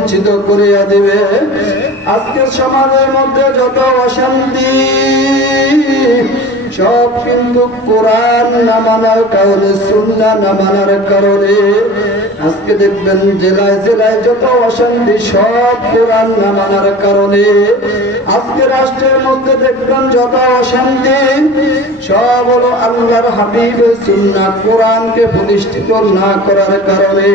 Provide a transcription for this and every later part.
বঞ্চিত করিয়া দিবে। আজকের সমাজের মধ্যে যত অশান্তি সব কিন্তু কোরআন না মানার কারণে, সুন্নাহ না মানার কারণে। আজকে দেখবেন জেলায় জেলায় যত অশান্তি সব কোরআন না মানার কারণে। আজকে রাষ্ট্রের মধ্যে দেখবেন যত অশান্তি সব হলো আল্লাহর হাবিবের সুন্নাহ কোরআনকে প্রতিষ্ঠিত না করার কারণে।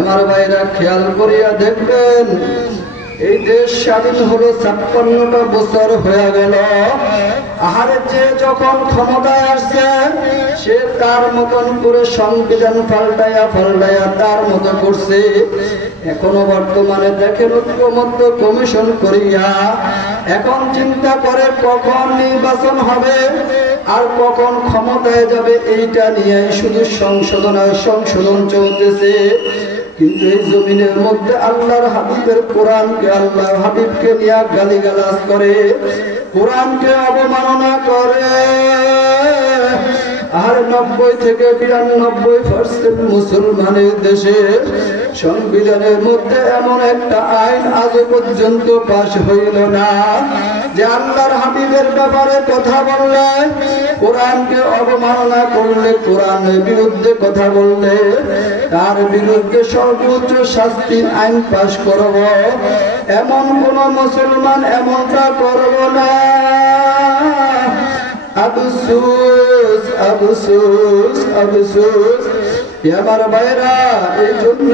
আমার ভাইরা খেয়াল করিয়া দেখবেন, এই দেশ স্বাধীন হলো ৫৬টা বছর হয়ে গেল। আহারে যে যখন ক্ষমতায় আসছে সে তার মতন করে সংবিধান পাল্টাইয়া তার মতো করছে। এখনো বর্তমানে দেখেন ঐক্যমত্য কমিশন করিয়া এখন চিন্তা করে কখন নির্বাচন হবে আর কখন ক্ষমতায় যাবে, এইটা নিয়ে শুধু সংশোধন চলতেছে। কিন্তু এই জমিনের মধ্যে আল্লাহর হাবিবের কোরআনকে, আল্লাহর হাবিবকে নিয়ে গালিগালাজ করে, কোরআনকে অবমাননা করে। আর ৯০ থেকে ৯২% মুসলমানের দেশে সংবিধানের মধ্যে এমন একটা আইন আজ পর্যন্ত পাশ হইল না যে আল্লাহর হাবিবের ব্যাপারে কথা বললে, কোরআনকে অবমাননা করলে, কোরআনের বিরুদ্ধে কথা বললে তার বিরুদ্ধে সর্বোচ্চ শাস্তির আইন পাশ করব, এমন কোন মুসলমান এমনটা করব না। আফসোস আফসোস আফসোস। আমার ভাইরা, এই জন্য